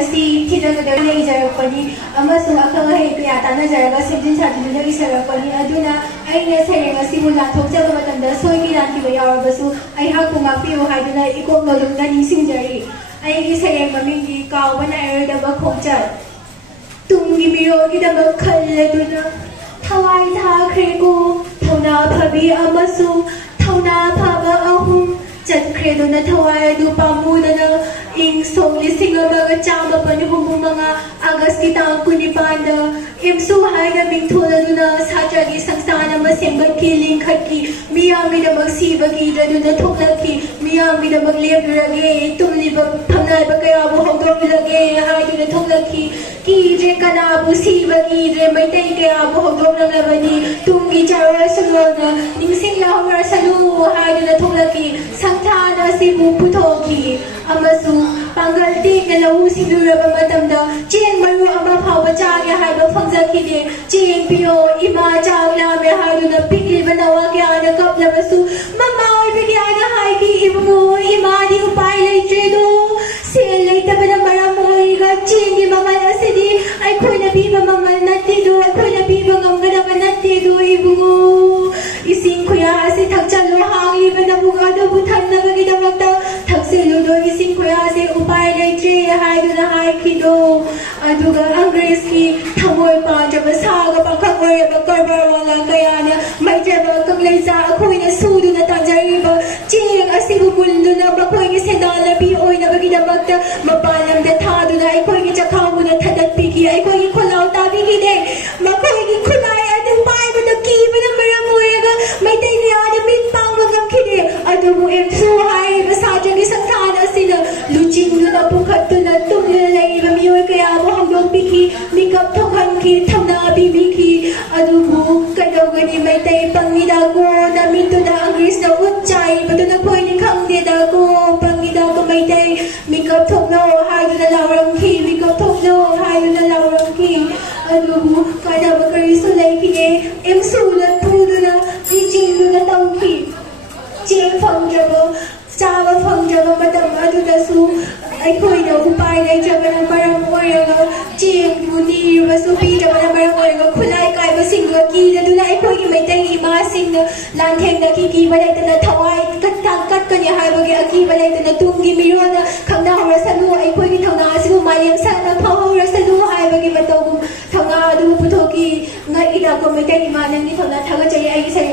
ꯑꯁꯤ ꯊꯤꯖꯒꯗꯕꯅ ꯏꯖꯔꯛꯄꯅꯤ ꯑꯃꯁꯨꯡ ꯑꯈꯪ ꯑꯍꯩ ꯀꯌꯥ ꯇꯥꯟꯅꯖꯔꯒ ꯁꯦꯝꯖꯤꯟ ꯁꯥꯖꯤꯟꯗꯨꯅ ꯏꯁꯜꯂꯛꯄꯅꯤ ꯑꯗꯨꯅ ꯑꯩꯅ ꯁꯩꯔꯦꯡ ꯑꯁꯤꯕꯨ ꯂꯥꯟꯊꯣꯛꯆꯕ ꯃꯇꯝꯗ ꯁꯣꯏꯈꯤ ꯂꯥꯟꯈꯤꯕ ꯌꯥꯎꯔꯕꯁꯨ ꯑꯩꯍꯥꯛꯄꯨ ꯉꯥꯛꯄꯤꯌꯨ ꯍꯥꯏꯗꯨꯅ ꯏꯀꯣꯛ ꯅꯣꯂꯨꯝꯅ ꯅꯤꯡꯁꯤꯡꯖꯔꯤ ꯑꯩꯒꯤ ꯁꯩꯔꯦꯡ ꯃꯃꯤꯡꯗꯤ ꯀꯥꯎꯕ ꯅꯥꯏꯔꯣꯏꯗꯕ ꯈꯣꯡꯆꯠ ꯇꯨꯡꯒꯤ ꯃꯤꯔꯣꯜꯒꯤꯗꯃꯛ ꯈꯜꯂꯗꯨꯅ ꯊꯋꯥꯏ ꯊꯥꯈ꯭ꯔꯦꯀꯣ ꯊꯧꯅꯥ ꯐꯕꯤ ꯑꯃꯁꯨꯡ ꯊꯧꯅꯥ ꯐꯕ ꯑꯍꯨꯝ ꯆꯠꯈ꯭ꯔꯦꯗꯨꯅ ꯊꯋꯥꯏ ꯑꯗꯨ ꯄꯥꯝꯃꯨꯗꯅ ꯏꯪ ꯁꯣꯛ 1995 ꯑꯥꯒꯁꯀꯤ ꯇꯥꯡ 19ꯗ ꯏꯝꯁꯨ ꯍꯥꯏꯅ ꯃꯤꯡꯊꯣꯜꯂꯗꯨꯅ ꯁꯥꯇ꯭ꯔꯒꯤ ꯁꯪꯁꯊꯥꯟ ꯑꯃ ꯁꯦꯝꯒꯠꯈꯤ ꯂꯤꯡꯈꯠꯈꯤ ꯃꯤꯌꯥꯝꯒꯤꯗꯃꯛ ꯁꯤꯕ ꯀꯤꯗ꯭ꯔꯗꯨꯅ ꯊꯣꯛꯂꯛꯈꯤ ꯃꯤꯌꯥꯝꯒꯤꯗꯃꯛ ꯂꯦꯞꯂꯨꯔꯒꯦ ꯇꯨꯝꯂꯤꯕ ꯐꯝꯅꯥꯏꯕ ꯀꯌꯥꯕꯨ ꯍꯧꯗꯣꯛꯂꯒꯦ ꯍꯥꯏꯗꯨꯅ ꯊꯣꯛꯂꯛꯈꯤ ꯀꯤꯗ꯭ꯔꯦ ꯀꯅꯥꯕꯨ ꯁꯤꯕ ꯀꯤꯗ꯭ꯔꯦ ꯃꯩꯇꯩ ꯀꯌꯥꯕꯨ ꯍꯧꯗꯣꯛꯂꯛꯂꯕꯅꯤ ꯇꯨꯡꯒꯤ ꯆꯥꯔꯣꯜꯁꯨꯔꯣꯜꯅ ꯅꯤꯡꯁꯤꯡꯂꯍꯧꯔꯁꯅꯨ ꯍꯥꯏꯗꯨꯅ ꯊꯣꯛꯂꯛꯈꯤ ꯁꯪꯁꯊꯥꯟ ꯑꯁꯤꯕꯨ ꯄꯨꯊꯣꯛꯈꯤ ꯑꯃꯁꯨꯡ ꯄꯥꯡꯒꯜ ꯇꯦꯛꯅ ꯂꯧꯎ ꯁꯤꯡꯎꯔꯕ ꯃꯇꯝꯗ ꯆꯦꯡ ꯃꯔꯨ ꯑꯃ ꯐꯥꯎꯕ ꯆꯥꯒꯦ ꯍꯥꯏꯕ ꯐꯪꯖꯈꯤꯗꯦ ꯆꯦꯡ ꯄꯤꯌꯣ ꯏꯃꯥ ꯆꯥꯛ ꯂꯥꯝꯃꯦ ꯍꯥꯏꯗꯨꯅ ꯄꯤꯛꯂꯤꯕ ꯅꯋꯥ ꯀꯌꯥꯅ ꯀꯞꯂꯕꯁꯨ ꯃꯃꯥ ꯑꯣꯏꯕ ꯀꯌꯥꯅ ꯍꯥꯏꯈꯤ ꯏꯕꯨꯡꯉꯣ ꯏꯃꯥꯗꯤ ꯎꯄꯥꯏ ꯂꯩꯇ꯭ꯔꯦꯗꯣ ꯁꯦꯜ ꯂꯩꯇꯕꯅ ꯃꯔꯝ ꯑꯣꯏꯔꯒ ꯆꯦꯡꯒꯤ ꯃꯃꯜ ꯑꯁꯤꯗꯤ ꯑꯩꯈꯣꯏꯅ ꯄꯤꯕ ꯃꯃꯜ ꯅꯠꯇꯦꯗꯣ ꯑꯩꯈꯣꯏꯅ ꯄꯤꯕ ꯉꯝꯒꯗꯕ ꯅꯠꯇꯦꯗꯣ ꯏꯕꯨꯡꯉꯣ इसिंग खुया से थकचलो हांगलिबा नबुग अदुबु थन्नबगिदमक्ता थकसिलुदो इसिंग खुया से उपाय लेत्रे हाइदुना हाइखिदो अदुगा अंग्रेज की थमोय पाजब सागा पाखक ओइरबा करबार वाला कयाना मैजबा कगलेजा अखोइना सुदुना तांजरिबा चेंग असिबु मुल्लुना बखोइगी सेंदाल लबी ओइनबगिदमक्ता मपालमदा थादुना अखोइगी चखाउना थदत्पिगी अखोइगी खोलाउ ताबिगिदे मखोइगी खुनाय अदु पाइबदा कीबना मरम ओइरगा मैतै कयाना मिट पांगबा गमखिदे अदुबु एमसु हाइबा साजगी संस्थान असिना लुचिंगुना पुखत्तुना तुमना लैबा मियोय कयाबु हंदोकपिखि मिकप थोखनखि थमना बिबिखि अदुबु कदौगनि मैतै पंगिदाको नमितुना अंग्रेजना उच्चाइबदुना खोइनि खंगदेदाको पंगिदाको मैतै मिकप थोकनो हाइदुना लावरमखि मिकप थोकनो हाइदुना लावरमखि अदुबु कदब करिसु लैखिने एमसुना पुदुना इचिंगुना तौखि चेंग फंगजबो चाबा फंगजबो मतम अदुदसु अखोइना उपाय लैजबना मरम ओइरगा चेंगबु नीरबसु पीजबना मरम ओइरगा खुलाइ काइबसिंगा कीदुना अखोइगी मैतै इमासिंगना लांथेंगदखि कीबा लैतना थवाइ कटकनि हाइबगे अकीबा लैतना तुंगी मिरोना खंगनाहरसनु अखोइगी थौना असिबु मालेम साना फाहरसनु हाइबगे मतौबु थौना अदु पुथोकी ngai ina ko mai tai ima nang ni thona thaga chai ai gi sai